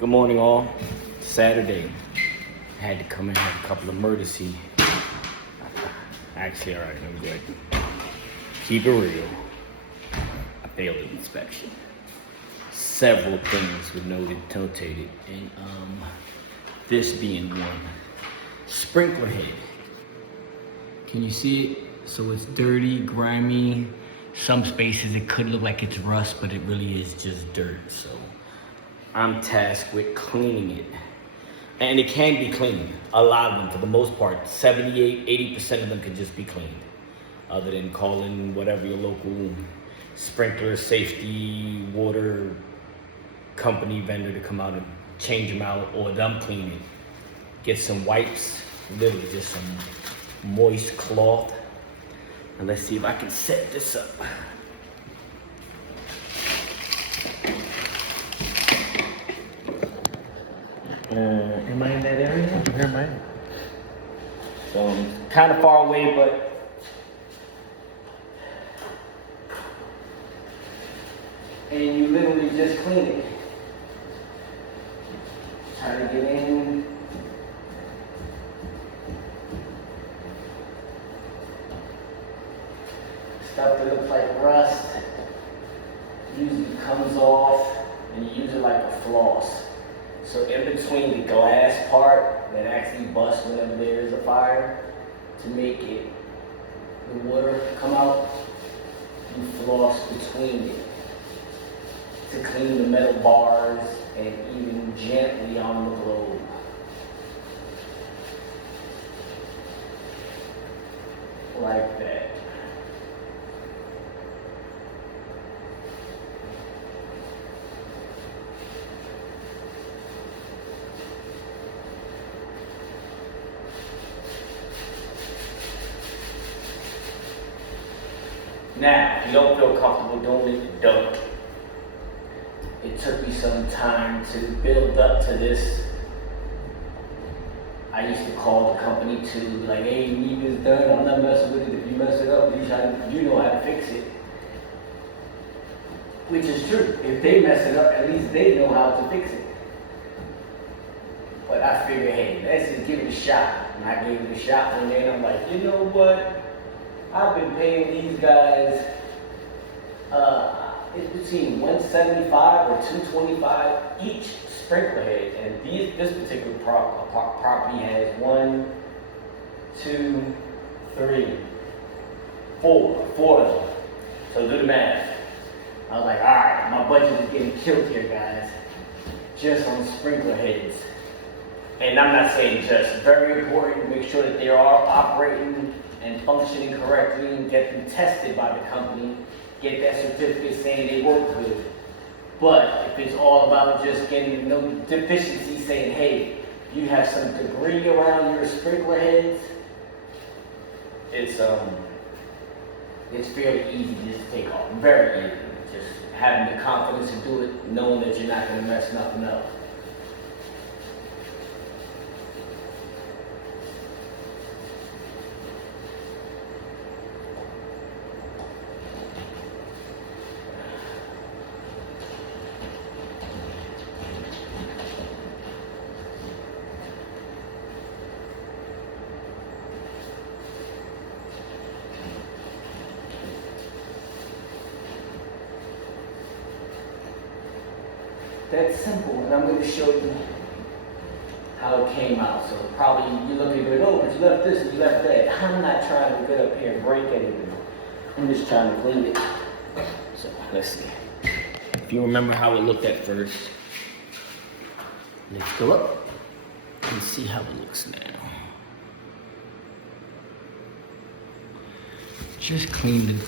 Good morning, all. Saturday. Had to come in, have a couple of emergency. Actually, all right, let me go ahead. Keep it real. I failed the inspection. Several things were notated, and this being one. Sprinkler head. Can you see it? So it's dirty, grimy. Some spaces it could look like it's rust, but it really is just dirt. So I'm tasked with cleaning it. And it can be cleaned. A lot of them, for the most part, 78, 80% of them can just be cleaned. Other than calling whatever your local sprinkler, safety, water company vendor to come out and change them out, or them clean it. Get some wipes, literally just some moist cloth. And let's see if I can set this up. Am I in that area? Where am I? So I'm kind of far away, but and you literally just clean it. Try to get in. Stuff that looks like rust usually comes off, and you use it like a floss. So in between the glass part that actually busts whenever there is a fire, to make it, the water come out, you floss between it to clean the metal bars and even gently on the globe. Like that. Now, if you don't feel comfortable doing it, don't. It took me some time to build up to this. I used to call the company to be like, hey, you need this done, I'm not messing with it. If you mess it up, at least you know how to fix it. Which is true. If they mess it up, at least they know how to fix it. But I figured, hey, let's just give it a shot. And I gave it a shot one day, and I'm like, you know what? I've been paying these guys, it's between $175 or $225 each sprinkler head. And this particular property has 1, 2, 3, 4 of them. So do the math. I was like, all right, my budget is getting killed here, guys, just on sprinkler heads. And I'm not saying just, very important to make sure that they are operating and functioning correctly, and get them tested by the company, get that certificate saying they work good. But if it's all about just getting no deficiency, saying, hey, you have some debris around your sprinkler heads, it's fairly easy just to take off. Very easy. Just having the confidence to do it, knowing that you're not going to mess nothing up. That's simple, and I'm going to show you how it came out. So probably you're looking at it, oh, but you left this and you left that. I'm not trying to get up here and break anything. I'm just trying to clean it. So let's see. If you remember how it looked at first, let's go up and see how it looks now. Just clean the